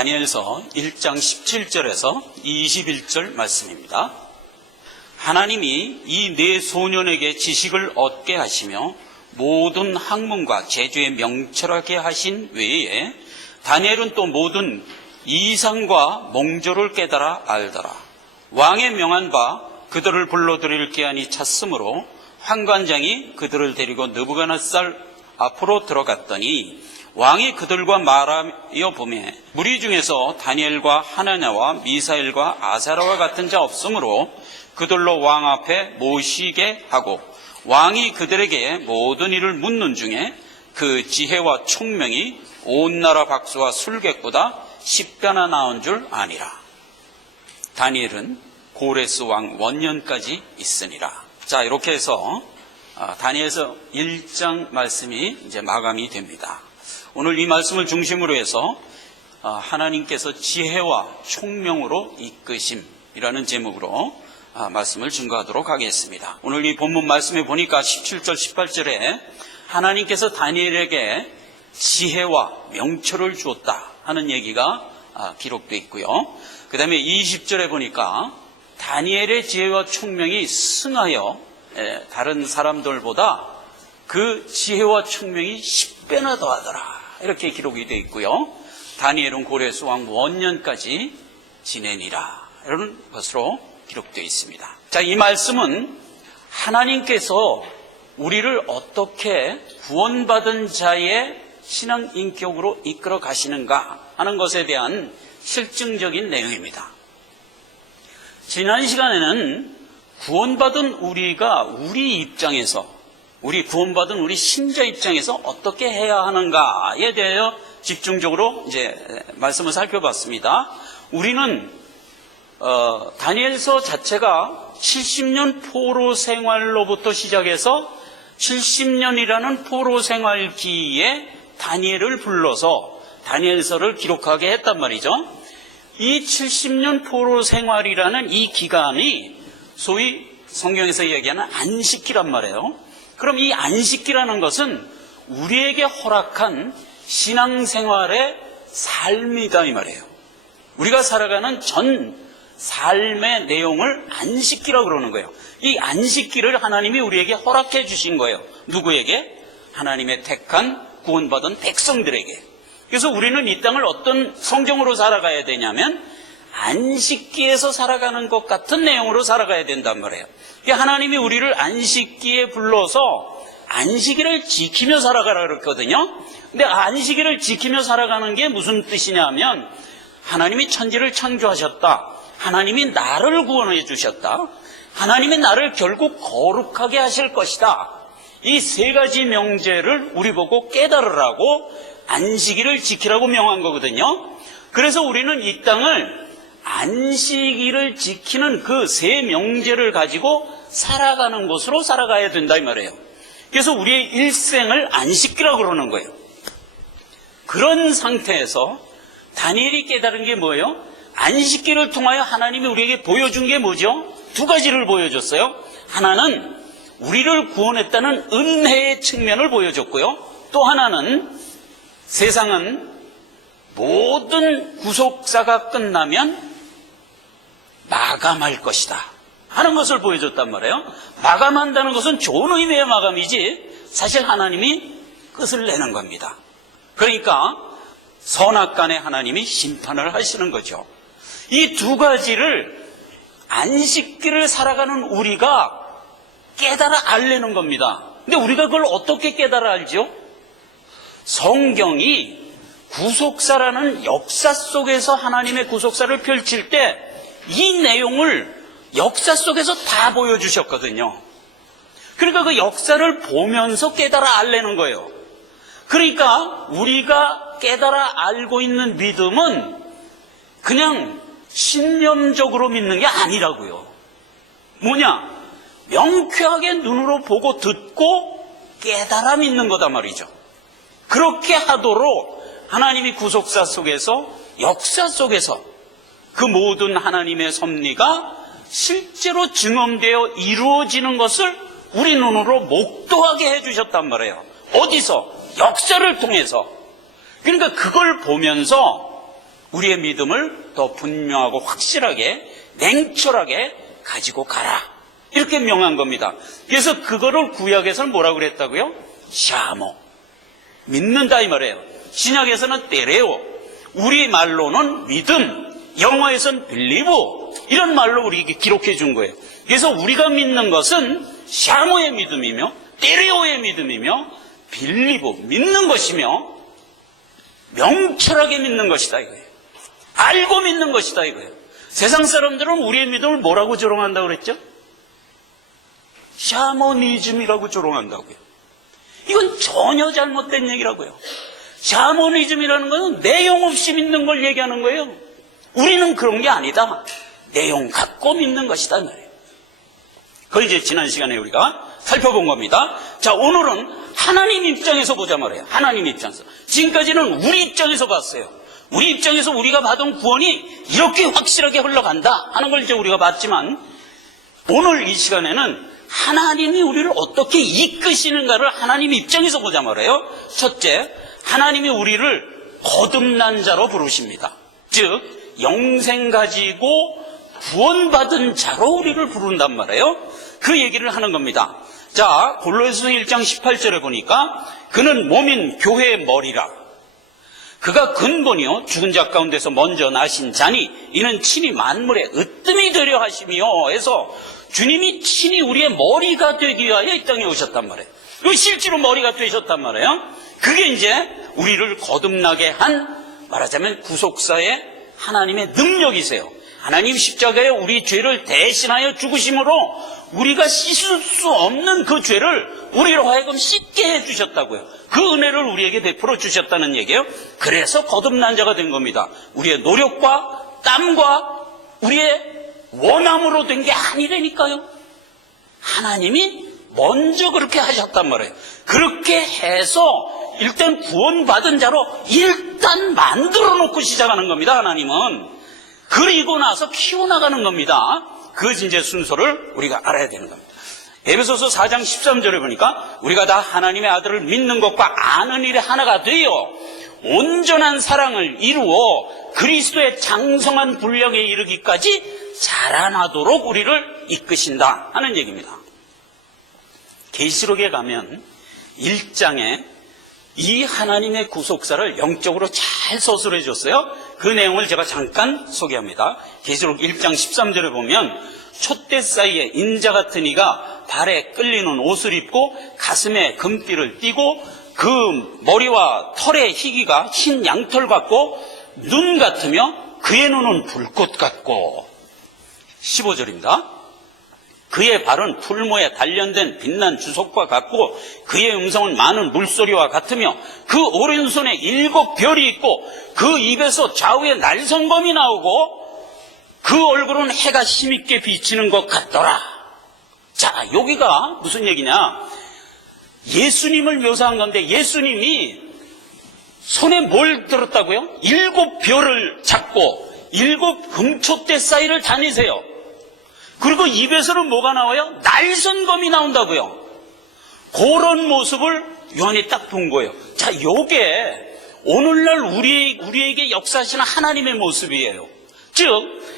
다니엘서 1장 17절에서 21절 말씀입니다. 하나님이 이 네 소년에게 지식을 얻게 하시며 모든 학문과 제주에 명철하게 하신 외에 다니엘은 또 모든 이상과 몽조를 깨달아 알더라. 왕의 명한 바 그들을 불러들일 기한이 찼으므로 환관장이 그들을 데리고 느부갓네살 앞으로 들어갔더니 왕이 그들과 말하여 보매 무리 중에서 다니엘과 하나냐와 미사엘과 아사랴와 같은 자 없으므로 그들로 왕 앞에 모시게 하고 왕이 그들에게 모든 일을 묻는 중에 그 지혜와 총명이 온 나라 박수와 술객보다 10배나 나은 줄 아니라. 다니엘은 고레스 왕 원년까지 있으니라. 자, 이렇게 해서 다니엘서 1장 말씀이 이제 마감이 됩니다. 오늘 이 말씀을 중심으로 해서 하나님께서 지혜와 총명으로 이끄심이라는 제목으로 말씀을 증거하도록 하겠습니다. 오늘 이 본문 말씀에 보니까 17절 18절에 하나님께서 다니엘에게 지혜와 명철을 주었다 하는 얘기가 기록되어 있고요. 그 다음에 20절에 보니까 다니엘의 지혜와 총명이 승하여 다른 사람들보다 그 지혜와 총명이 10배나 더하더라 이렇게 기록이 되어 있고요. 다니엘은 고레스 왕 원년까지 지내니라 이런 것으로 기록되어 있습니다. 자, 이 말씀은 하나님께서 우리를 어떻게 구원받은 자의 신앙 인격으로 이끌어 가시는가 하는 것에 대한 실증적인 내용입니다. 지난 시간에는 구원받은 우리가 우리 입장에서 우리 구원받은 우리 신자 입장에서 어떻게 해야 하는가에 대하여 집중적으로 이제 말씀을 살펴봤습니다. 우리는 다니엘서 자체가 70년 포로 생활로부터 시작해서 70년이라는 포로 생활기에 다니엘을 불러서 다니엘서를 기록하게 했단 말이죠. 이 70년 포로 생활이라는 이 기간이 소위 성경에서 이야기하는 안식기란 말이에요. 그럼 이 안식기라는 것은 우리에게 허락한 신앙생활의 삶이다 이 말이에요. 우리가 살아가는 전 삶의 내용을 안식기라고 그러는 거예요. 이 안식기를 하나님이 우리에게 허락해 주신 거예요. 누구에게? 하나님의 택한 구원받은 백성들에게. 그래서 우리는 이 땅을 어떤 성경으로 살아가야 되냐면 안식기에서 살아가는 것 같은 내용으로 살아가야 된단 말이에요. 하나님이 우리를 안식기에 불러서 안식일을 지키며 살아가라 그랬거든요. 근데 안식일을 지키며 살아가는 게 무슨 뜻이냐면 하나님이 천지를 창조하셨다. 하나님이 나를 구원해 주셨다. 하나님이 나를 결국 거룩하게 하실 것이다. 이 세 가지 명제를 우리 보고 깨달으라고 안식일을 지키라고 명한 거거든요. 그래서 우리는 이 땅을 안식일을 지키는 그 세 명제를 가지고 살아가는 곳으로 살아가야 된다 이 말이에요. 그래서 우리의 일생을 안식기라고 그러는 거예요. 그런 상태에서 다니엘이 깨달은 게 뭐예요? 안식기를 통하여 하나님이 우리에게 보여준 게 뭐죠? 두 가지를 보여줬어요. 하나는 우리를 구원했다는 은혜의 측면을 보여줬고요. 또 하나는 세상은 모든 구속사가 끝나면 마감할 것이다 하는 것을 보여줬단 말이에요. 마감한다는 것은 좋은 의미의 마감이지 사실 하나님이 끝을 내는 겁니다. 그러니까 선악간에 하나님이 심판을 하시는 거죠. 이 두 가지를 안식기를 살아가는 우리가 깨달아 알려는 겁니다. 근데 우리가 그걸 어떻게 깨달아 알죠? 성경이 구속사라는 역사 속에서 하나님의 구속사를 펼칠 때 이 내용을 역사 속에서 다 보여주셨거든요. 그러니까 그 역사를 보면서 깨달아 알려는 거예요. 그러니까 우리가 깨달아 알고 있는 믿음은 그냥 신념적으로 믿는 게 아니라고요. 뭐냐? 명쾌하게 눈으로 보고 듣고 깨달아 믿는 거다 말이죠. 그렇게 하도록 하나님이 구속사 속에서 역사 속에서 그 모든 하나님의 섭리가 실제로 증언되어 이루어지는 것을 우리 눈으로 목도하게 해주셨단 말이에요. 어디서? 역사를 통해서. 그러니까 그걸 보면서 우리의 믿음을 더 분명하고 확실하게 냉철하게 가지고 가라, 이렇게 명한 겁니다. 그래서 그거를 구약에서는 뭐라고 그랬다고요? 샤모, 믿는다 이 말이에요. 신약에서는 때레오, 우리 말로는 믿음, 영어에서는 빌리브, 이런 말로 우리에게 기록해 준 거예요. 그래서 우리가 믿는 것은 샤모의 믿음이며 때레오의 믿음이며 빌리브, 믿는 것이며 명철하게 믿는 것이다 이거예요. 알고 믿는 것이다 이거예요. 세상 사람들은 우리의 믿음을 뭐라고 조롱한다고 그랬죠? 샤머니즘이라고 조롱한다고요. 이건 전혀 잘못된 얘기라고요. 샤머니즘이라는 것은 내용 없이 믿는 걸 얘기하는 거예요. 우리는 그런 게 아니다. 내용 갖고 믿는 것이다 말이에요. 그걸 이제 지난 시간에 우리가 살펴본 겁니다. 자, 오늘은 하나님 입장에서 보자 말이에요. 하나님 입장에서. 지금까지는 우리 입장에서 봤어요. 우리 입장에서 우리가 받은 구원이 이렇게 확실하게 흘러간다 하는 걸 이제 우리가 봤지만, 오늘 이 시간에는 하나님이 우리를 어떻게 이끄시는가를 하나님 입장에서 보자 말이에요. 첫째, 하나님이 우리를 거듭난 자로 부르십니다. 즉 영생 가지고 구원받은 자로 우리를 부른단 말이에요. 그 얘기를 하는 겁니다. 자, 골로새서 1장 18절에 보니까 그는 몸인 교회의 머리라. 그가 근본이요 죽은 자 가운데서 먼저 나신 자니 이는 친히 만물의 으뜸이 되려 하시며 해서 주님이 친히 우리의 머리가 되기 위하여 이 땅에 오셨단 말이에요. 그 실제로 머리가 되셨단 말이에요. 그게 이제 우리를 거듭나게 한, 말하자면 구속사의 하나님의 능력이세요. 하나님 십자가에 우리 죄를 대신하여 죽으심으로 우리가 씻을 수 없는 그 죄를 우리로 하여금 씻게 해주셨다고요. 그 은혜를 우리에게 베풀어 주셨다는 얘기예요. 그래서 거듭난 자가 된 겁니다. 우리의 노력과 땀과 우리의 원함으로 된 게 아니라니까요. 하나님이 먼저 그렇게 하셨단 말이에요. 그렇게 해서 일단 구원받은 자로 일단 만들어 놓고 시작하는 겁니다. 하나님은. 그리고 나서 키워나가는 겁니다. 그 이제 순서를 우리가 알아야 되는 겁니다. 에베소서 4장 13절에 보니까 우리가 다 하나님의 아들을 믿는 것과 아는 일에 하나가 되어 온전한 사랑을 이루어 그리스도의 장성한 분량에 이르기까지 자라나도록 우리를 이끄신다 하는 얘기입니다. 계시록에 가면 1장에 이 하나님의 구속사를 영적으로 잘 서술해 줬어요. 그 내용을 제가 잠깐 소개합니다. 계시록 1장 13절에 보면 촛대 사이에 인자 같은 이가 발에 끌리는 옷을 입고 가슴에 금띠를 띠고 그 머리와 털의 희기가 흰 양털 같고 눈 같으며 그의 눈은 불꽃 같고 15절입니다. 그의 발은 풀무에 단련된 빛난 주석과 같고 그의 음성은 많은 물소리와 같으며 그 오른손에 7 별이 있고 그 입에서 좌우에 날성검이 나오고 그 얼굴은 해가 힘있게 비치는 것 같더라. 자, 여기가 무슨 얘기냐? 예수님을 묘사한 건데 예수님이 손에 뭘 들었다고요? 7 별을 잡고 7 금촛대 사이를 다니세요. 그리고 입에서는 뭐가 나와요? 날선검이 나온다고요. 그런 모습을 요한이 딱 본 거예요. 자, 요게 오늘날 우리에게 역사하시는 하나님의 모습이에요. 즉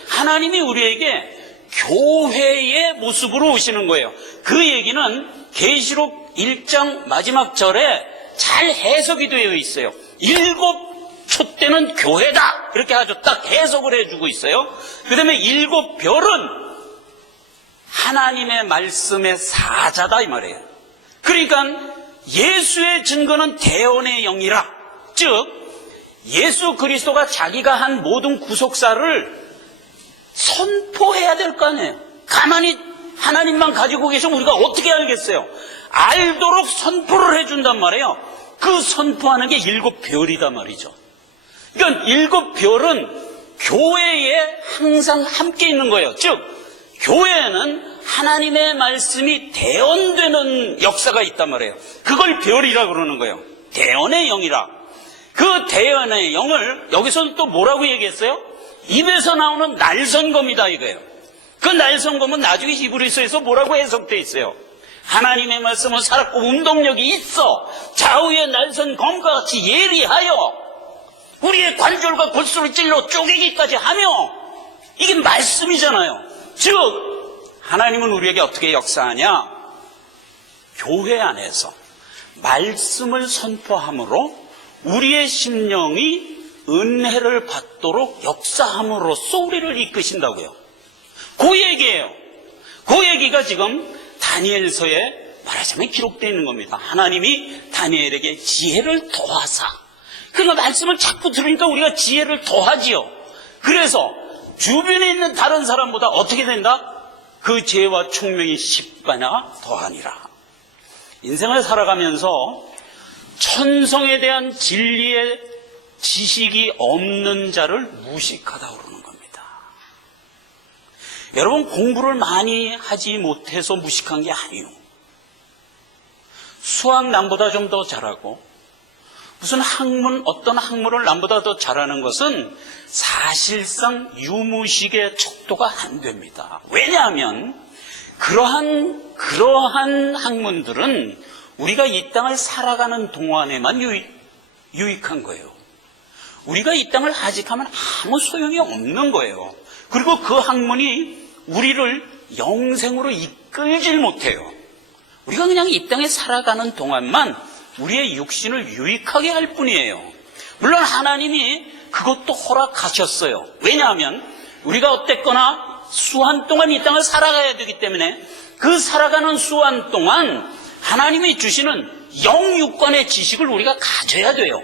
하나님이 우리에게 교회의 모습으로 오시는 거예요. 그 얘기는 계시록 1장 마지막 절에 잘 해석이 되어 있어요. 7 촛대는 교회다 이렇게 아주 딱 해석을 해주고 있어요. 그 다음에 7 별은 하나님의 말씀의 사자다 이 말이에요. 그러니까 예수의 증거는 대언의 영이라. 즉 예수 그리스도가 자기가 한 모든 구속사를 선포해야 될 거 아니에요. 가만히 하나님만 가지고 계시면 우리가 어떻게 알겠어요? 알도록 선포를 해준단 말이에요. 그 선포하는 게 7 별이다 말이죠. 그러니까 7 별은 교회에 항상 함께 있는 거예요. 즉 교회에는 하나님의 말씀이 대언되는 역사가 있단 말이에요. 그걸 별이라고 그러는 거예요. 대언의 영이라. 그 대언의 영을 여기서는 또 뭐라고 얘기했어요? 입에서 나오는 날선검이다 이거예요. 그 날선검은 나중에 히브리서에서 뭐라고 해석되어 있어요? 하나님의 말씀은 살았고 운동력이 있어 좌우의 날선검과 같이 예리하여. 우리의 관절과 골수를 찔러 쪼개기까지 하며, 이게 말씀이잖아요. 즉 하나님은 우리에게 어떻게 역사하냐? 교회 안에서 말씀을 선포함으로 우리의 심령이 은혜를 받도록 역사함으로써 우리를 이끄신다고요. 그 얘기예요. 그 얘기가 지금 다니엘서에 말하자면 기록되어 있는 겁니다. 하나님이 다니엘에게 지혜를 더하사. 그러니까 말씀을 자꾸 들으니까 우리가 지혜를 더하지요. 그래서 주변에 있는 다른 사람보다 어떻게 된다? 그 지혜와 총명이 10배나 더하니라. 인생을 살아가면서 천성에 대한 진리의 지식이 없는 자를 무식하다고 그러는 겁니다. 여러분, 공부를 많이 하지 못해서 무식한 게 아니에요. 수학 남보다 좀 더 잘하고 무슨 학문, 어떤 학문을 남보다 더 잘하는 것은 사실상 유무식의 척도가 안 됩니다. 왜냐하면 그러한 학문들은 우리가 이 땅을 살아가는 동안에만 유익한 거예요. 우리가 이 땅을 하직하면 아무 소용이 없는 거예요. 그리고 그 학문이 우리를 영생으로 이끌질 못해요. 우리가 그냥 이 땅에 살아가는 동안만 우리의 육신을 유익하게 할 뿐이에요. 물론 하나님이 그것도 허락하셨어요. 왜냐하면 우리가 어땠거나 수한 동안 이 땅을 살아가야 되기 때문에 그 살아가는 수한 동안 하나님이 주시는 영육간의 지식을 우리가 가져야 돼요.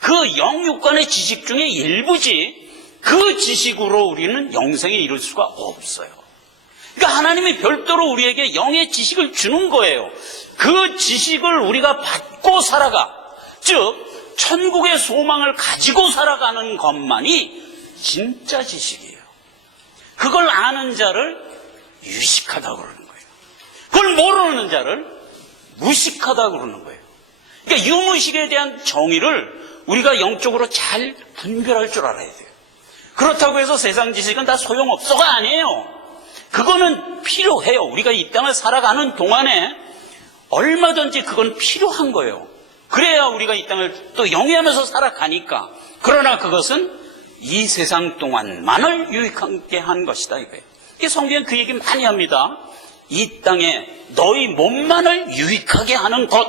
그 영육간의 지식 중에 일부지 그 지식으로 우리는 영생에 이를 수가 없어요. 그러니까 하나님이 별도로 우리에게 영의 지식을 주는 거예요. 그 지식을 우리가 받고 살아가, 즉 천국의 소망을 가지고 살아가는 것만이 진짜 지식이에요. 그걸 아는 자를 유식하다고 그러는 거예요. 그걸 모르는 자를 무식하다고 그러는 거예요. 그러니까 유무식에 대한 정의를 우리가 영적으로 잘 분별할 줄 알아야 돼요. 그렇다고 해서 세상 지식은 다 소용없어가 아니에요. 그거는 필요해요. 우리가 이 땅을 살아가는 동안에 얼마든지 그건 필요한 거예요. 그래야 우리가 이 땅을 또 영위하면서 살아가니까. 그러나 그것은 이 세상 동안만을 유익하게 한 것이다 이거예요. 성경은 그 얘기 많이 합니다. 이 땅에 너희 몸만을 유익하게 하는 것,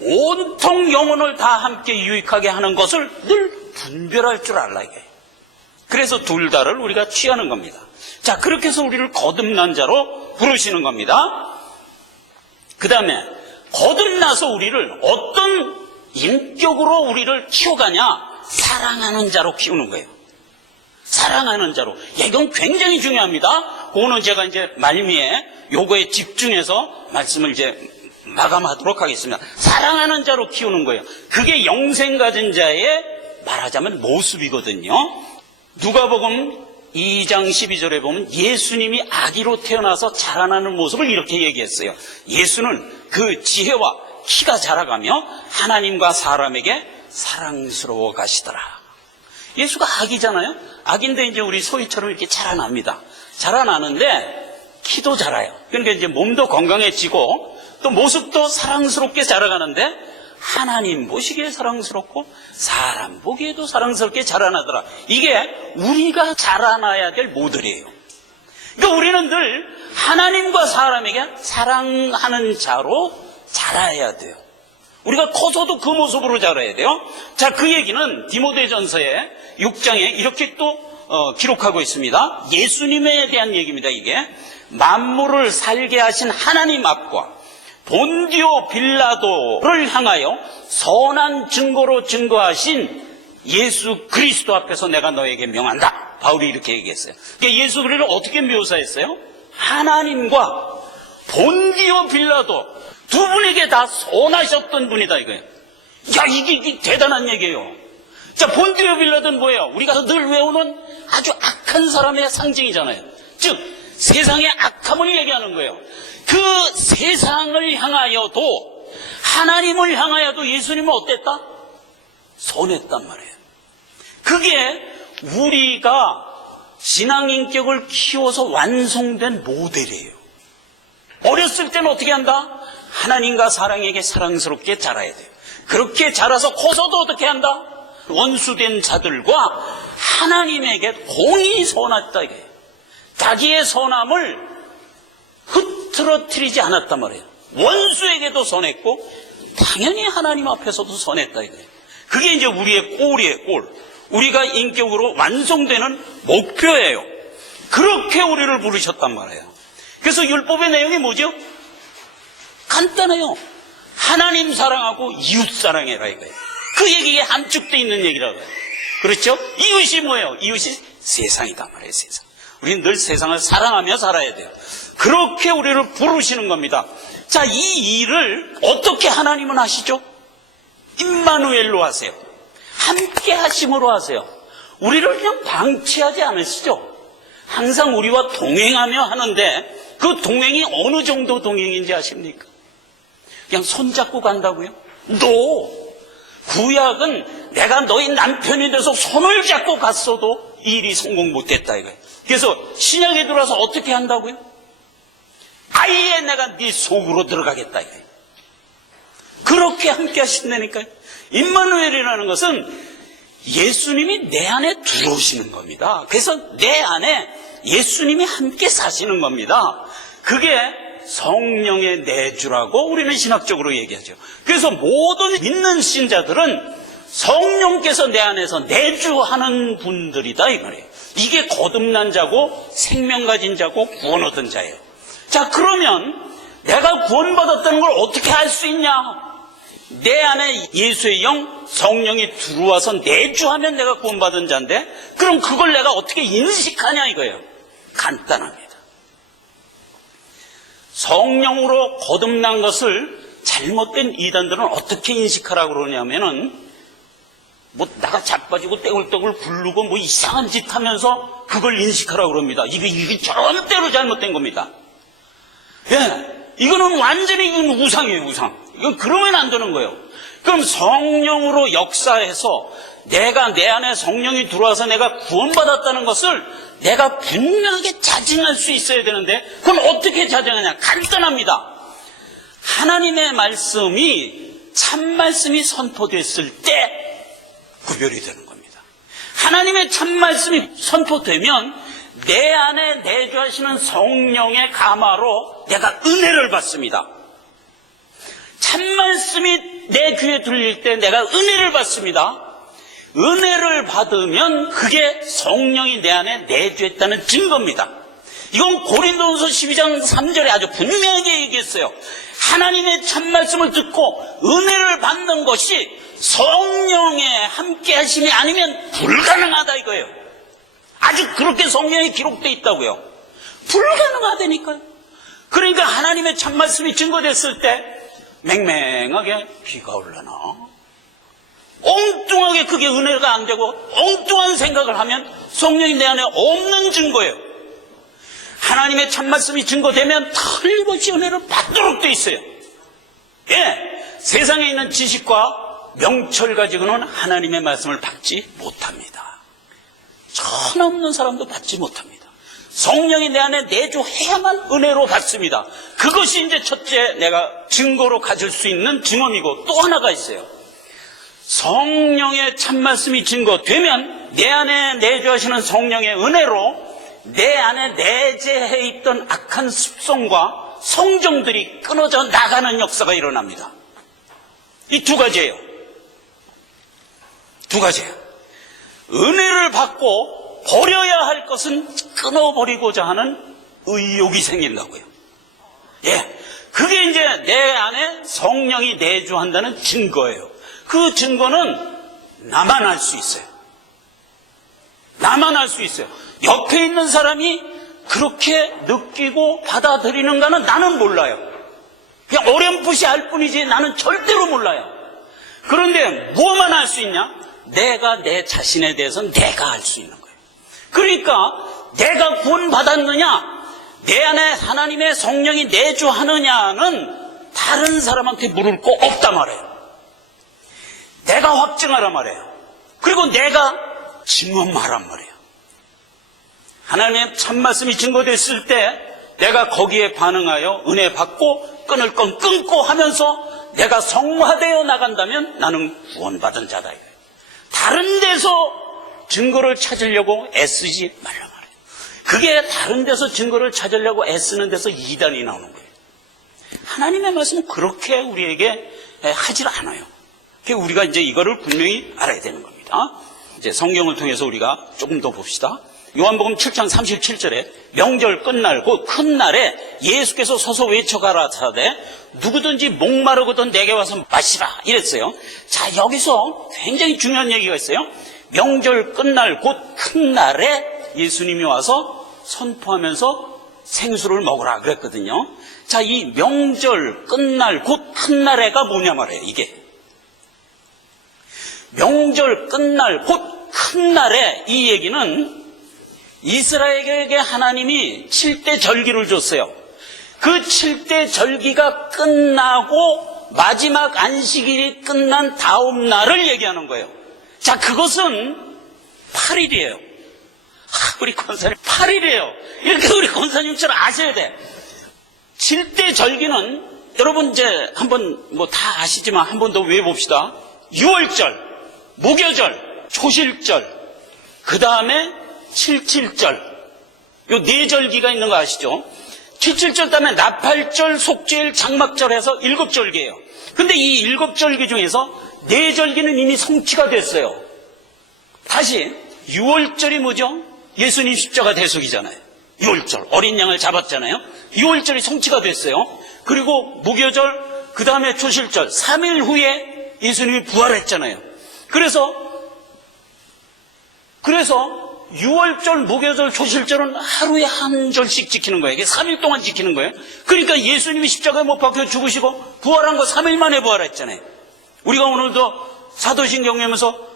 온통 영혼을 다 함께 유익하게 하는 것을 늘 분별할 줄 알라 이거예요. 그래서 둘 다를 우리가 취하는 겁니다. 자, 그렇게 해서 우리를 거듭난 자로 부르시는 겁니다. 그 다음에 거듭나서 우리를 어떤 인격으로 우리를 키워가냐? 사랑하는 자로 키우는 거예요. 사랑하는 자로. 이건 굉장히 중요합니다. 그거는 제가 이제 말미에 요거에 집중해서 말씀을 이제 마감하도록 하겠습니다. 사랑하는 자로 키우는 거예요. 그게 영생 가진 자의 말하자면 모습이거든요. 누가복음 2장 12절에 보면 예수님이 아기로 태어나서 자라나는 모습을 이렇게 얘기했어요. 예수는 그 지혜와 키가 자라가며 하나님과 사람에게 사랑스러워 가시더라. 예수가 아기잖아요. 아기인데 이제 우리 소희처럼 이렇게 자라납니다. 자라나는데 키도 자라요. 그러니까 이제 몸도 건강해지고 또 모습도 사랑스럽게 자라가는데 하나님 보시기에 사랑스럽고 사람 보기에도 사랑스럽게 자라나더라. 이게 우리가 자라나야 될 모델이에요. 그러니까 우리는 늘 하나님과 사람에게 사랑하는 자로 자라야 돼요. 우리가 커서도 그 모습으로 자라야 돼요. 자, 그 얘기는 디모데전서의 6장에 이렇게 또 기록하고 있습니다. 예수님에 대한 얘기입니다. 이게 만물을 살게 하신 하나님 앞과 본디오 빌라도를 향하여 선한 증거로 증거하신 예수 그리스도 앞에서 내가 너에게 명한다. 바울이 이렇게 얘기했어요. 그러니까 예수 그리스도를 어떻게 묘사했어요? 하나님과 본디오 빌라도 두 분에게 다 선하셨던 분이다 이거예요. 야, 이게 대단한 얘기예요. 자, 본디오 빌라도는 뭐예요? 우리가 늘 외우는 아주 악한 사람의 상징이잖아요. 즉 세상의 악함을 얘기하는 거예요. 그 세상을 향하여도 하나님을 향하여도 예수님은 어땠다? 선했단 말이에요. 그게 우리가 신앙인격을 키워서 완성된 모델이에요. 어렸을 때는 어떻게 한다? 하나님과 사랑에게 사랑스럽게 자라야 돼요. 그렇게 자라서 커서도 어떻게 한다? 원수된 자들과 하나님에게 공이 선했다 이거예요. 자기의 선함을 흐트러뜨리지 않았단 말이에요. 원수에게도 선했고 당연히 하나님 앞에서도 선했다 이거예요. 그게 이제 우리의 꼴이에요. 꼴. 우리가 인격으로 완성되는 목표예요. 그렇게 우리를 부르셨단 말이에요. 그래서 율법의 내용이 뭐죠? 간단해요. 하나님 사랑하고 이웃 사랑해라 이거예요. 그 얘기에 함축되어 있는 얘기라고요. 그렇죠? 이웃이 뭐예요? 이웃이 세상이다 말이에요. 세상. 우리는 늘 세상을 사랑하며 살아야 돼요. 그렇게 우리를 부르시는 겁니다. 자, 이 일을 어떻게 하나님은 하시죠? 임마누엘로 하세요. 함께 하심으로 하세요. 우리를 그냥 방치하지 않으시죠? 항상 우리와 동행하며 하는데 그 동행이 어느 정도 동행인지 아십니까? 그냥 손잡고 간다고요? 구약은 내가 너희 남편이 돼서 손을 잡고 갔어도 이 일이 성공 못했다 이거예요. 그래서 신약에 들어와서 어떻게 한다고요? 아예 내가 네 속으로 들어가겠다 이거예요. 그렇게 함께 하신다니까요. 임마누엘이라는 것은 예수님이 내 안에 들어오시는 겁니다. 그래서 내 안에 예수님이 함께 사시는 겁니다. 그게 성령의 내주라고 우리는 신학적으로 얘기하죠. 그래서 모든 믿는 신자들은 성령께서 내 안에서 내주하는 분들이다 이 말이에요. 이게 거듭난 자고 생명 가진 자고 구원 얻은 자예요. 자, 그러면 내가 구원받았다는 걸 어떻게 알 수 있냐? 내 안에 예수의 영, 성령이 들어와서 내주하면 내가 구원받은 자인데 그럼 그걸 내가 어떻게 인식하냐 이거예요. 간단합니다. 성령으로 거듭난 것을 잘못된 이단들은 어떻게 인식하라고 그러냐면은 뭐 나가 자빠지고 떼굴떼굴 굴르고 뭐 이상한 짓 하면서 그걸 인식하라고 그럽니다. 이게 절대로 잘못된 겁니다. 예, 이거는 완전히 이건 우상이에요, 우상. 이건 그러면 안 되는 거예요. 그럼 성령으로 역사해서 내가 내 안에 성령이 들어와서 내가 구원받았다는 것을 내가 분명하게 자증할 수 있어야 되는데 그건 어떻게 자증하냐? 간단합니다. 하나님의 말씀이 참말씀이 선포됐을 때 구별이 되는 겁니다. 하나님의 참말씀이 선포되면 내 안에 내주하시는 성령의 감화로 내가 은혜를 받습니다. 참말씀이 내 귀에 들릴 때 내가 은혜를 받습니다. 은혜를 받으면 그게 성령이 내 안에 내주했다는 증거입니다. 이건 고린도전서 12장 3절에 아주 분명하게 얘기했어요. 하나님의 참말씀을 듣고 은혜를 받는 것이 성령의 함께 하심이 아니면 불가능하다 이거예요. 아직 그렇게 성경에 기록되어 있다고요. 불가능하다니까요. 그러니까 하나님의 참말씀이 증거됐을 때 맹맹하게 비가 올라나 엉뚱하게 그게 은혜가 안 되고 엉뚱한 생각을 하면 성령이 내 안에 없는 증거예요. 하나님의 참말씀이 증거되면 틀림없이 은혜를 받도록 돼 있어요. 예, 세상에 있는 지식과 명철 가지고는 하나님의 말씀을 받지 못합니다. 천 없는 사람도 받지 못합니다. 성령이 내 안에 내주해야만 은혜로 받습니다. 그것이 이제 첫째 내가 증거로 가질 수 있는 증언이고 또 하나가 있어요. 성령의 참말씀이 증거되면 내 안에 내주하시는 성령의 은혜로 내 안에 내재해 있던 악한 습성과 성정들이 끊어져 나가는 역사가 일어납니다. 이 두 가지예요. 두 가지예요. 은혜를 받고 버려야 할 것은 끊어버리고자 하는 의욕이 생긴다고요. 예, 그게 이제 내 안에 성령이 내주한다는 증거예요. 그 증거는 나만 알 수 있어요. 나만 알 수 있어요. 옆에 있는 사람이 그렇게 느끼고 받아들이는가는 나는 몰라요. 그냥 어렴풋이 알 뿐이지 나는 절대로 몰라요. 그런데 뭐만 알 수 있냐? 내가 내 자신에 대해서는 내가 알 수 있는 거예요. 그러니까 내가 구원받았느냐, 내 안에 하나님의 성령이 내주하느냐는 다른 사람한테 물을 거 없단 말이에요. 내가 확증하란 말이에요. 그리고 내가 증언하란 말이에요. 하나님의 참말씀이 증거됐을 때 내가 거기에 반응하여 은혜 받고 끊을 건 끊고 하면서 내가 성화되어 나간다면 나는 구원받은 자다. 다른 데서 증거를 찾으려고 애쓰지 말라 말이에요. 그게 다른 데서 증거를 찾으려고 애쓰는 데서 이단이 나오는 거예요. 하나님의 말씀은 그렇게 우리에게 하질 않아요. 우리가 이제 이거를 분명히 알아야 되는 겁니다. 이제 성경을 통해서 우리가 조금 더 봅시다. 요한복음 7장 37절에 명절 끝날 곧 큰 날에 예수께서 서서 외쳐가라사대 누구든지 목마르거든 내게 와서 마시라 이랬어요. 자, 여기서 굉장히 중요한 얘기가 있어요. 명절 끝날 곧 큰 날에 예수님이 와서 선포하면서 생수를 먹으라 그랬거든요. 자, 이 명절 끝날 곧 큰 날에가 뭐냐 말이에요. 이게 명절 끝날 곧 큰 날에, 이 얘기는 이스라엘에게 하나님이 7대 절기를 줬어요. 그 7대 절기가 끝나고 마지막 안식일이 끝난 다음 날을 얘기하는 거예요. 자, 그것은 8일이에요. 우리 권사님 8일이에요. 이렇게 우리 권사님처럼 아셔야 돼. 7대 절기는 여러분 이제 한번 뭐 다 아시지만 한 번 더 외워봅시다. 유월절, 무교절, 초실절, 그 다음에 77절, 요 4절기가 있는 거 아시죠? 77절 다음에 나팔절, 속죄일, 장막절 해서 7절기예요. 근데 이 7절기 중에서 4절기는 이미 성취가 됐어요. 다시 6월절이 뭐죠? 예수님 십자가 대속이잖아요. 6월절 어린 양을 잡았잖아요. 6월절이 성취가 됐어요. 그리고 무교절, 그 다음에 초실절 3일 후에 예수님이 부활했잖아요. 그래서 6월절, 무교절, 초실절은 하루에 한 절씩 지키는 거예요. 이게 3일 동안 지키는 거예요. 그러니까 예수님이 십자가에 못 박혀 죽으시고 부활한 거 3일 만에 부활했잖아요. 우리가 오늘도 사도신경 외우면서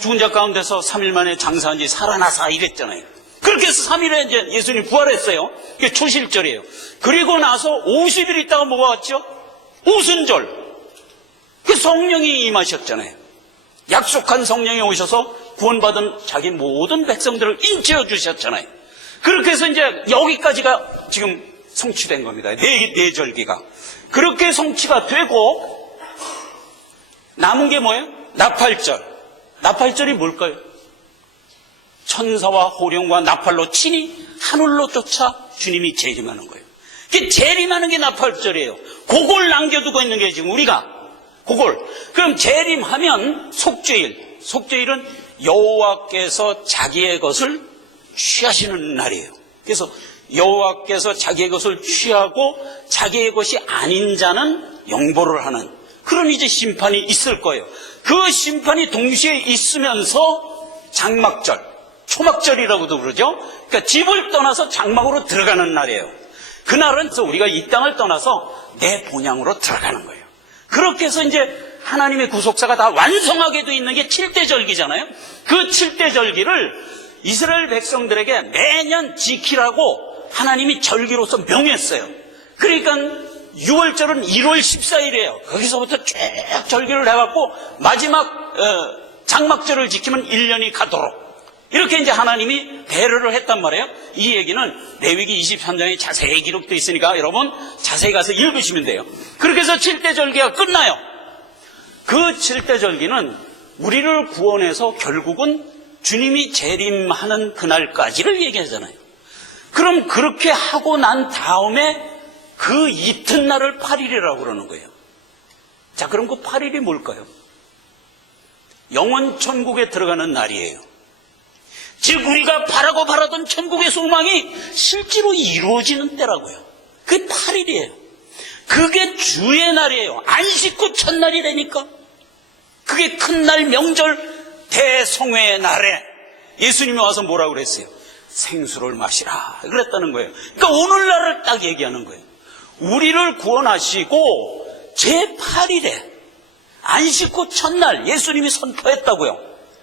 죽은 자 가운데서 3일 만에 장사한 지 살아나사 이랬잖아요. 그렇게 해서 3일에 이제 예수님이 부활했어요. 그게 초실절이에요. 그리고 나서 50일 있다가 뭐가 왔죠? 오순절. 그 성령이 임하셨잖아요. 약속한 성령이 오셔서 구원받은 자기 모든 백성들을 인치어 주셨잖아요. 그렇게 해서 이제 여기까지가 지금 성취된 겁니다. 네 절기가. 그렇게 성취가 되고 남은 게 뭐예요? 나팔절. 나팔절이 뭘까요? 천사와 호령과 나팔로 친히 하늘로 쫓아 주님이 재림하는 거예요. 재림하는 게 나팔절이에요. 그걸 남겨두고 있는 게 지금 우리가 그걸. 그럼 재림하면 속죄일. 속죄일은 여호와께서 자기의 것을 취하시는 날이에요. 그래서 여호와께서 자기의 것을 취하고 자기의 것이 아닌 자는 영보를 하는 그런 이제 심판이 있을 거예요. 그 심판이 동시에 있으면서 장막절, 초막절이라고도 그러죠. 그러니까 집을 떠나서 장막으로 들어가는 날이에요. 그날은 우리가 이 땅을 떠나서 내 본향으로 들어가는 거예요. 그렇게 해서 이제 하나님의 구속사가 다 완성하게 돼 있는 게 7대 절기잖아요. 그 7대 절기를 이스라엘 백성들에게 매년 지키라고 하나님이 절기로서 명했어요. 그러니까 6월절은 1월 14일이에요. 거기서부터 쭉 절기를 해갖고 마지막 장막절을 지키면 1년이 가도록 이렇게 이제 하나님이 배려를 했단 말이에요. 이 얘기는 레위기 23장에 자세히 기록되어 있으니까 여러분 자세히 가서 읽으시면 돼요. 그렇게 해서 7대 절기가 끝나요. 그 7대 절기는 우리를 구원해서 결국은 주님이 재림하는 그날까지를 얘기하잖아요. 그럼 그렇게 하고 난 다음에 그 이튿날을 8일이라고 그러는 거예요. 자, 그럼 그 8일이 뭘까요? 영원 천국에 들어가는 날이에요. 즉 우리가 바라고 바라던 천국의 소망이 실제로 이루어지는 때라고요. 그게 8일이에요. 그게 주의 날이에요. 안식 후 첫날이라니까. 그게 큰 날 명절 대성회의 날에 예수님이 와서 뭐라고 그랬어요? 생수를 마시라 그랬다는 거예요. 그러니까 오늘날을 딱 얘기하는 거예요. 우리를 구원하시고 제8일에 안식 후 첫날 예수님이 선포했다고요.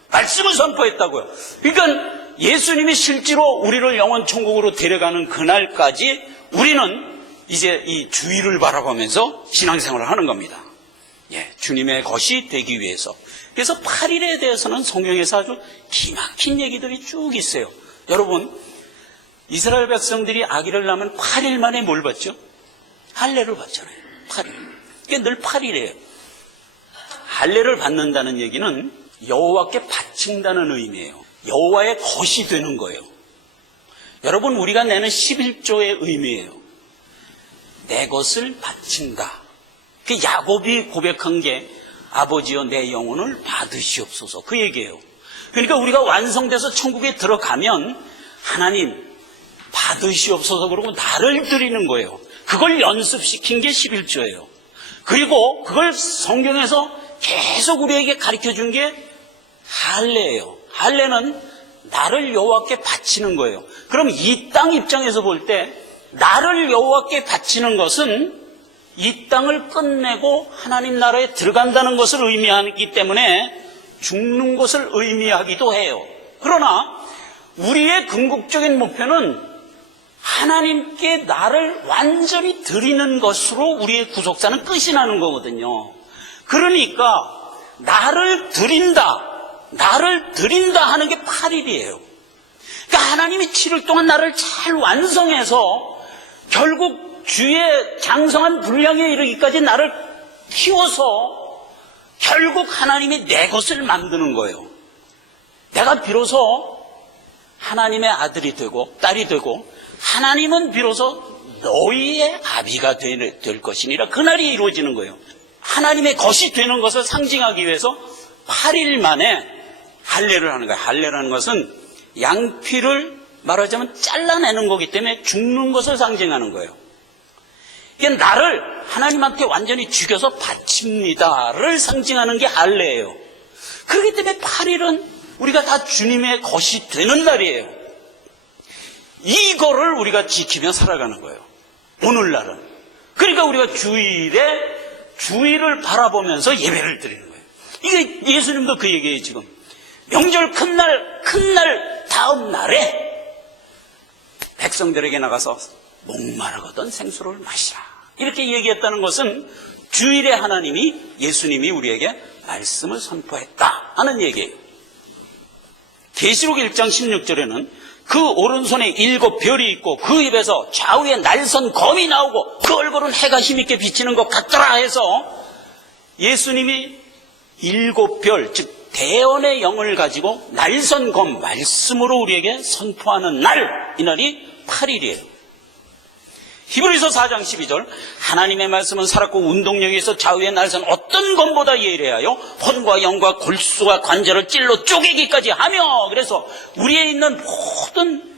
말씀을 선포했다고요. 그러니까 예수님이 실제로 우리를 영원 천국으로 데려가는 그날까지 우리는 이제 이 주의를 바라보면서 신앙생활을 하는 겁니다. 예, 주님의 것이 되기 위해서. 그래서 8일에 대해서는 성경에서 아주 기막힌 얘기들이 쭉 있어요. 여러분, 이스라엘 백성들이 아기를 낳으면 8일 만에 뭘 받죠? 할례를 받잖아요. 8일. 그게 늘 8일이에요. 할례를 받는다는 얘기는 여호와께 바친다는 의미예요. 여호와의 것이 되는 거예요. 여러분, 우리가 내는 11조의 의미예요. 내 것을 바친다. 그 야곱이 고백한 게 아버지여 내 영혼을 받으시옵소서, 그 얘기예요. 그러니까 우리가 완성돼서 천국에 들어가면 하나님 받으시옵소서 그러고 나를 드리는 거예요. 그걸 연습시킨 게 11조예요. 그리고 그걸 성경에서 계속 우리에게 가르쳐준 게 할례예요. 할례는 나를 여호와께 바치는 거예요. 그럼 이 땅 입장에서 볼 때 나를 여호와께 바치는 것은 이 땅을 끝내고 하나님 나라에 들어간다는 것을 의미하기 때문에 죽는 것을 의미하기도 해요. 그러나 우리의 궁극적인 목표는 하나님께 나를 완전히 드리는 것으로 우리의 구속사는 끝이 나는 거거든요. 그러니까 나를 드린다 하는 게 8일이에요. 그러니까 하나님이 7일 동안 나를 잘 완성해서 결국 주의 장성한 분량에 이르기까지 나를 키워서 결국 하나님이 내 것을 만드는 거예요. 내가 비로소 하나님의 아들이 되고 딸이 되고 하나님은 비로소 너희의 아비가 될 것이니라. 그날이 이루어지는 거예요. 하나님의 것이 되는 것을 상징하기 위해서 8일 만에 할례를 하는 거예요. 할례라는 것은 양피를 말하자면 잘라내는 거기 때문에 죽는 것을 상징하는 거예요. 이게 나를 하나님한테 완전히 죽여서 바칩니다를 상징하는 게 할례예요. 그렇기 때문에 8일은 우리가 다 주님의 것이 되는 날이에요. 이거를 우리가 지키며 살아가는 거예요. 오늘날은. 그러니까 우리가 주일을 바라보면서 예배를 드리는 거예요. 이게 예수님도 그 얘기예요. 지금 명절 큰 날 다음 날에 백성들에게 나가서 목마르거든 생수를 마시라, 이렇게 얘기했다는 것은 주일에 하나님이, 예수님이 우리에게 말씀을 선포했다 하는 얘기예요. 계시록 1장 16절에는 그 오른손에 7별이 있고 그 입에서 좌우에 날선 검이 나오고 그 얼굴은 해가 힘있게 비치는 것 같더라 해서 예수님이 7별, 즉 대언의 영을 가지고 날선 검, 말씀으로 우리에게 선포하는 날, 이날이 8일이에요. 히브리서 4장 12절, 하나님의 말씀은 살았고 운동력에 있어 좌우에 날선 어떤 검보다 예리하여 혼과 영과 골수와 관절을 찔러 쪼개기까지 하며, 그래서 우리에 있는 모든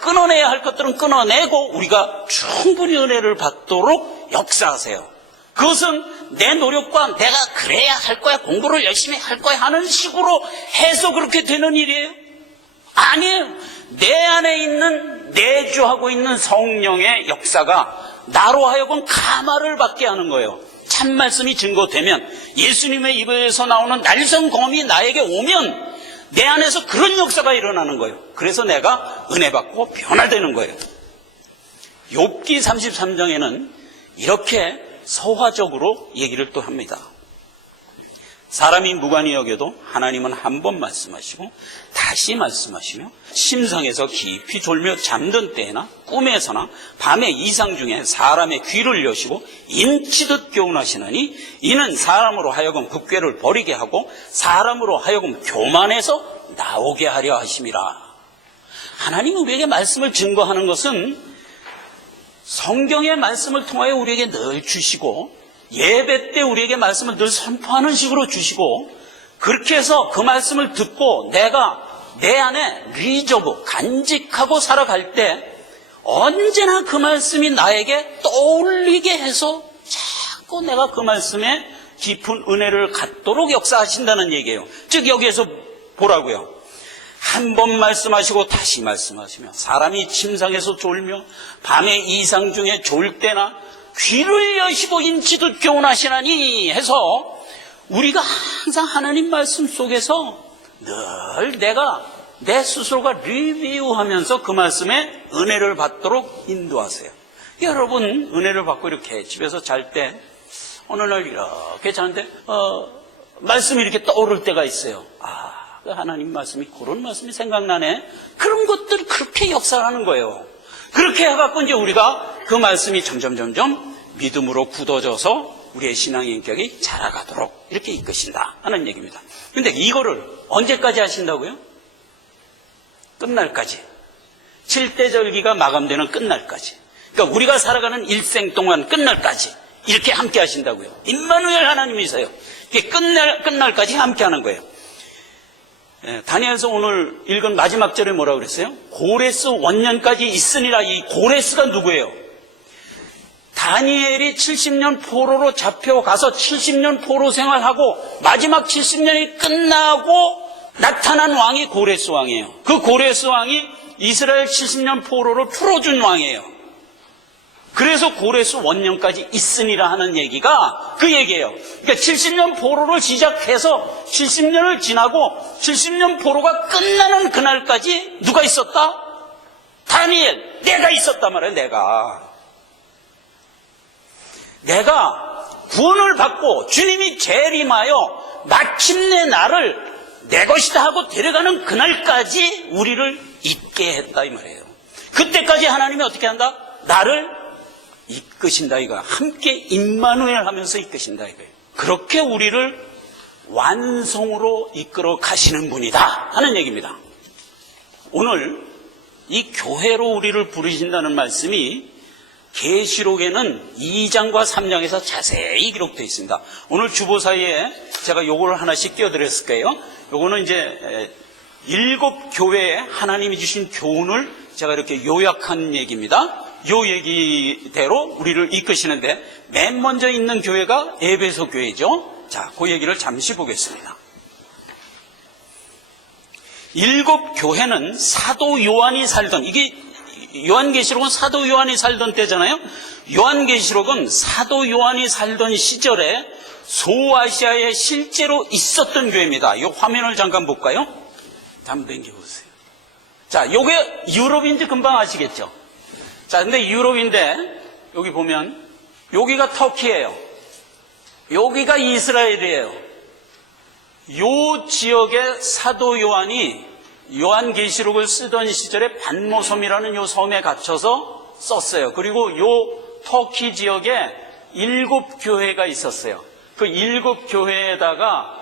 끊어내야 할 것들은 끊어내고 우리가 충분히 은혜를 받도록 역사하세요. 그것은 내 노력과 내가 그래야 할 거야, 공부를 열심히 할 거야 하는 식으로 해서 그렇게 되는 일이에요? 아니에요. 내 안에 있는, 내주하고 있는 성령의 역사가 나로 하여금 감화를 받게 하는 거예요. 참 말씀이 증거되면, 예수님의 입에서 나오는 날선 검이 나에게 오면 내 안에서 그런 역사가 일어나는 거예요. 그래서 내가 은혜 받고 변화되는 거예요. 욥기 33장에는 이렇게 서화적으로 얘기를 또 합니다. 사람이 무관히 여겨도 하나님은 한 번 말씀하시고 다시 말씀하시며 심성에서 깊이 졸며 잠든 때나 꿈에서나 밤의 이상 중에 사람의 귀를 여시고 인치듯 교훈하시느니 이는 사람으로 하여금 굽괴를 버리게 하고 사람으로 하여금 교만해서 나오게 하려 하심이라. 하나님이 우리에게 말씀을 증거하는 것은 성경의 말씀을 통하여 우리에게 늘 주시고 예배 때 우리에게 말씀을 늘 선포하는 식으로 주시고, 그렇게 해서 그 말씀을 듣고 내가 내 안에 리저브, 간직하고 살아갈 때 언제나 그 말씀이 나에게 떠올리게 해서 자꾸 내가 그 말씀에 깊은 은혜를 갖도록 역사하신다는 얘기예요. 즉 여기에서 보라고요. 한 번 말씀하시고 다시 말씀하시며 사람이 침상에서 졸며 밤의 이상 중에 졸 때나 귀를 여시고 인치듯 교훈하시나니 해서 우리가 항상 하나님 말씀 속에서 늘 내가 내 스스로가 리뷰하면서 그 말씀에 은혜를 받도록 인도하세요. 여러분 은혜를 받고 이렇게 집에서 잘 때 어느 날 이렇게 자는데 말씀이 이렇게 떠오를 때가 있어요. 그 하나님 말씀이, 그런 말씀이 생각나네. 그런 것들 그렇게 역사하는 거예요. 그렇게 해갖고 이제 우리가 그 말씀이 점점 믿음으로 굳어져서 우리의 신앙의 인격이 자라가도록 이렇게 이끄신다 하는 얘기입니다. 근데 이거를 언제까지 하신다고요? 끝날까지. 7대 절기가 마감되는 끝날까지. 그러니까 우리가 살아가는 일생 동안 끝날까지 이렇게 함께 하신다고요. 임마누엘 하나님이세요. 이게 끝날까지 함께 하는 거예요. 다니엘서 오늘 읽은 마지막 절에 뭐라고 그랬어요? 고레스 원년까지 있으니라. 이 고레스가 누구예요? 다니엘이 70년 포로로 잡혀가서 70년 포로 생활하고 마지막 70년이 끝나고 나타난 왕이 고레스 왕이에요. 그 고레스 왕이 이스라엘 70년 포로를 풀어준 왕이에요. 그래서 고레스 원년까지 있으니라 하는 얘기가 그 얘기예요. 그러니까 70년 포로를 시작해서 70년을 지나고 70년 포로가 끝나는 그날까지 누가 있었다? 다니엘, 내가 있었단 말이에요. 내가 구원을 받고 주님이 재림하여 마침내 나를 내 것이다 하고 데려가는 그날까지 우리를 있게 했다 이 말이에요. 그때까지 하나님이 어떻게 한다? 나를 이끄신다 이거야. 함께 임마누엘 하면서 이끄신다 이거예요. 그렇게 우리를 완성으로 이끌어 가시는 분이다 하는 얘기입니다. 오늘 이 교회로 우리를 부르신다는 말씀이 계시록에는 2장과 3장에서 자세히 기록되어 있습니다. 오늘 주보 사이에 제가 요거를 하나씩 띄워드렸을 거예요. 요거는 이제 7 교회에 하나님이 주신 교훈을 제가 이렇게 요약한 얘기입니다. 요 얘기대로 우리를 이끄시는데 맨 먼저 있는 교회가 에베소 교회죠. 자, 그 얘기를 잠시 보겠습니다. 7 교회는 사도 요한이 살던, 이게 요한계시록은 사도 요한이 살던 때잖아요. 요한계시록은 사도 요한이 살던 시절에 소아시아에 실제로 있었던 교회입니다. 이 화면을 잠깐 볼까요? 한번 당겨보세요. 자, 요게 유럽인지 금방 아시겠죠? 자, 근데 유럽인데 여기 보면 여기가 터키예요. 여기가 이스라엘이에요. 요 지역의 사도 요한이 요한계시록을 쓰던 시절에 반모섬이라는 요 섬에 갇혀서 썼어요. 그리고 요 터키 지역에 7 교회가 있었어요. 그 7 교회에다가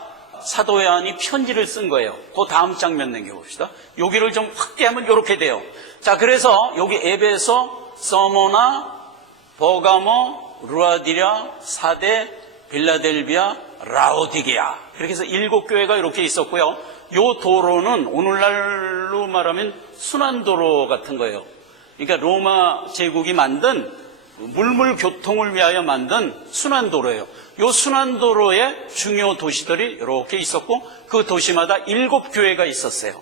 사도 요한이 편지를 쓴 거예요. 그 다음 장면 넘겨봅시다. 여기를 좀 확대하면 이렇게 돼요. 자, 그래서 여기 에베소, 서모나, 버가모, 루아디랴, 사데, 빌라델비아, 라오디게아. 그렇게 해서 7 교회가 이렇게 있었고요. 요 도로는 오늘날로 말하면 순환도로 같은 거예요. 그러니까 로마 제국이 만든 물물 교통을 위하여 만든 순환도로예요. 요 순환도로에 중요 도시들이 이렇게 있었고 그 도시마다 7 교회가 있었어요.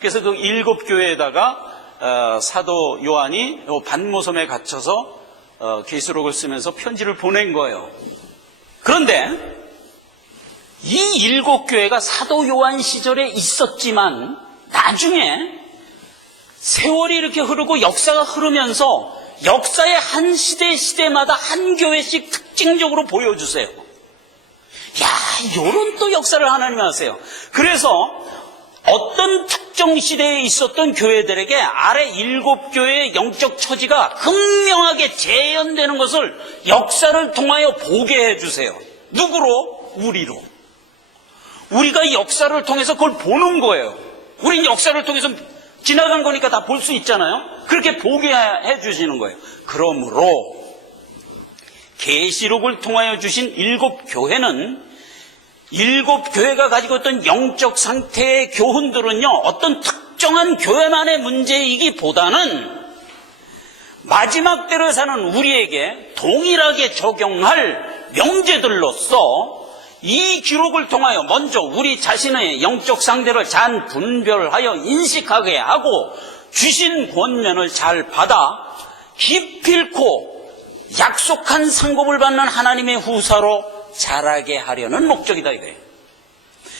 그래서 그 7 교회에다가 사도 요한이 요 반모섬에 갇혀서 계시록을 쓰면서 편지를 보낸 거예요. 그런데 이 7 교회가 사도 요한 시절에 있었지만 나중에 세월이 이렇게 흐르고 역사가 흐르면서 역사의 한 시대마다 한 교회씩 특징적으로 보여주세요. 야, 요런 또 역사를 하나님이 하세요. 그래서 어떤 특정 시대에 있었던 교회들에게 아래 7 교회의 영적 처지가 극명하게 재현되는 것을 역사를 통하여 보게 해주세요. 누구로? 우리로. 우리가 역사를 통해서 그걸 보는 거예요. 우린 역사를 통해서 지나간 거니까 다 볼 수 있잖아요. 그렇게 보게 해주시는 거예요. 그러므로 계시록을 통하여 주신 7 교회는 7 교회가 가지고 있던 영적 상태의 교훈들은요, 어떤 특정한 교회만의 문제이기보다는 마지막 때를 사는 우리에게 동일하게 적용할 명제들로서 이 기록을 통하여 먼저 우리 자신의 영적 상태를 잘 분별하여 인식하게 하고 주신 권면을 잘 받아 기필코 약속한 상급을 받는 하나님의 후사로 자라게 하려는 목적이다 이거예요.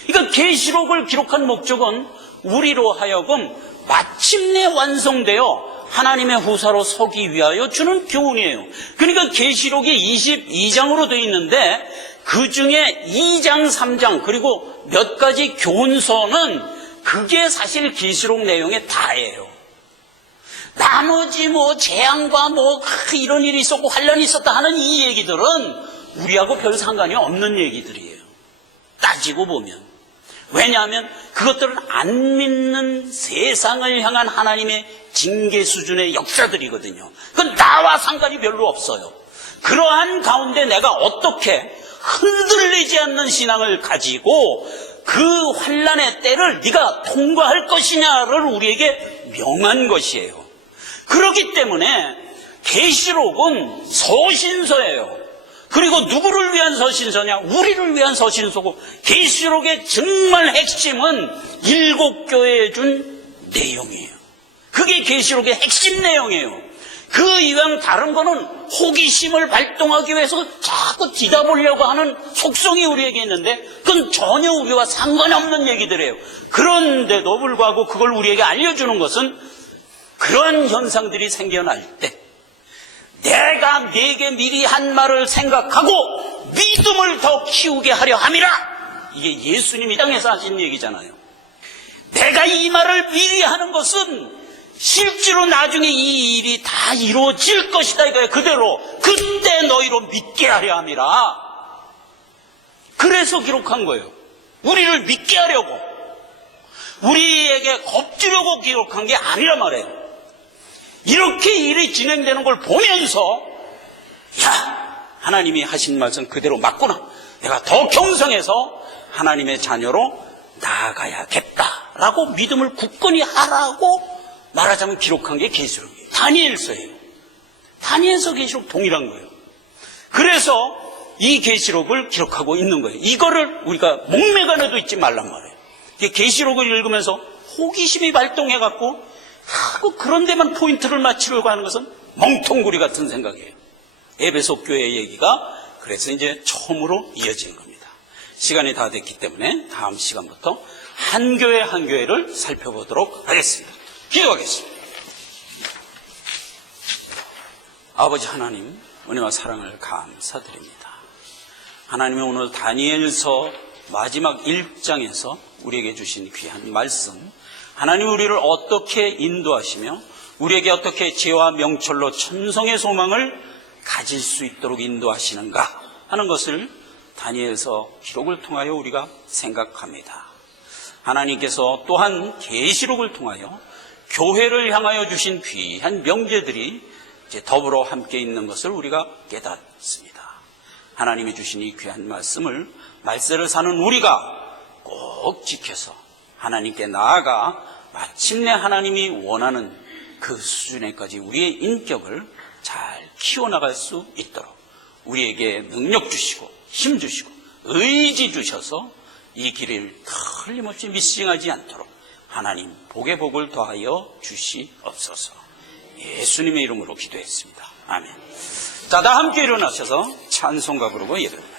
그러니까 계시록을 기록한 목적은 우리로 하여금 마침내 완성되어 하나님의 후사로 서기 위하여 주는 교훈이에요. 그러니까 계시록이 22장으로 되어 있는데 그 중에 2장, 3장 그리고 몇 가지 교훈서는 그게 사실 계시록 내용의 다예요. 나머지 재앙과 이런 일이 있었고 환란이 있었다 하는 이 얘기들은 우리하고 별 상관이 없는 얘기들이에요. 따지고 보면. 왜냐하면 그것들은 안 믿는 세상을 향한 하나님의 징계 수준의 역사들이거든요. 그건 나와 상관이 별로 없어요. 그러한 가운데 내가 어떻게 흔들리지 않는 신앙을 가지고 그 환난의 때를 네가 통과할 것이냐를 우리에게 명한 것이에요. 그렇기 때문에 계시록은 서신서예요. 그리고 누구를 위한 서신서냐? 우리를 위한 서신서고, 계시록의 정말 핵심은 7교회에 준 내용이에요. 그게 계시록의 핵심 내용이에요. 그 이왕 다른 거는 호기심을 발동하기 위해서 자꾸 뒤다보려고 하는 속성이 우리에게 있는데, 그건 전혀 우리와 상관이 없는 얘기들이에요. 그런데도 불구하고 그걸 우리에게 알려주는 것은 그런 현상들이 생겨날 때 내가 네게 미리 한 말을 생각하고 믿음을 더 키우게 하려 함이라. 이게 예수님이 땅에서 하신 얘기잖아요. 내가 이 말을 미리 하는 것은 실제로 나중에 이 일이 다 이루어질 것이다 이거예요. 그대로 그때 너희로 믿게 하려 함이라. 그래서 기록한 거예요. 우리를 믿게 하려고, 우리에게 겁주려고 기록한 게 아니란 말이에요. 이렇게 일이 진행되는 걸 보면서, 야, 하나님이 하신 말씀 그대로 맞구나. 내가 더 경성해서 하나님의 자녀로 나아가야겠다라고 믿음을 굳건히 하라고 말하자면 기록한 게 계시록이에요. 다니엘서예요. 다니엘서 계시록 동일한 거예요. 그래서 이 계시록을 기록하고 있는 거예요. 이거를 우리가 목매관에도 잊지 말란 말이에요. 계시록을 읽으면서 호기심이 발동해갖고 그런 데만 포인트를 맞추려고 하는 것은 멍텅구리 같은 생각이에요. 에베소 교회 얘기가 그래서 이제 처음으로 이어지는 겁니다. 시간이 다 됐기 때문에 다음 시간부터 한 교회 한 교회를 살펴보도록 하겠습니다. 기도하겠습니다. 아버지 하나님, 은혜와 사랑을 감사드립니다. 하나님이 오늘 다니엘서 마지막 1장에서 우리에게 주신 귀한 말씀, 하나님 우리를 어떻게 인도하시며 우리에게 어떻게 죄와 명철로 천성의 소망을 가질 수 있도록 인도하시는가 하는 것을 다니엘서 기록을 통하여 우리가 생각합니다. 하나님께서 또한 계시록을 통하여 교회를 향하여 주신 귀한 명제들이 이제 더불어 함께 있는 것을 우리가 깨닫습니다. 하나님이 주신 이 귀한 말씀을 말세를 사는 우리가 꼭 지켜서 하나님께 나아가 마침내 하나님이 원하는 그 수준에까지 우리의 인격을 잘 키워나갈 수 있도록 우리에게 능력 주시고 힘 주시고 의지 주셔서 이 길을 틀림없이 미싱하지 않도록 하나님 복의 복을 더하여 주시옵소서. 예수님의 이름으로 기도했습니다. 아멘. 자, 다 함께 일어나셔서 찬송가 부르고 예배합니다.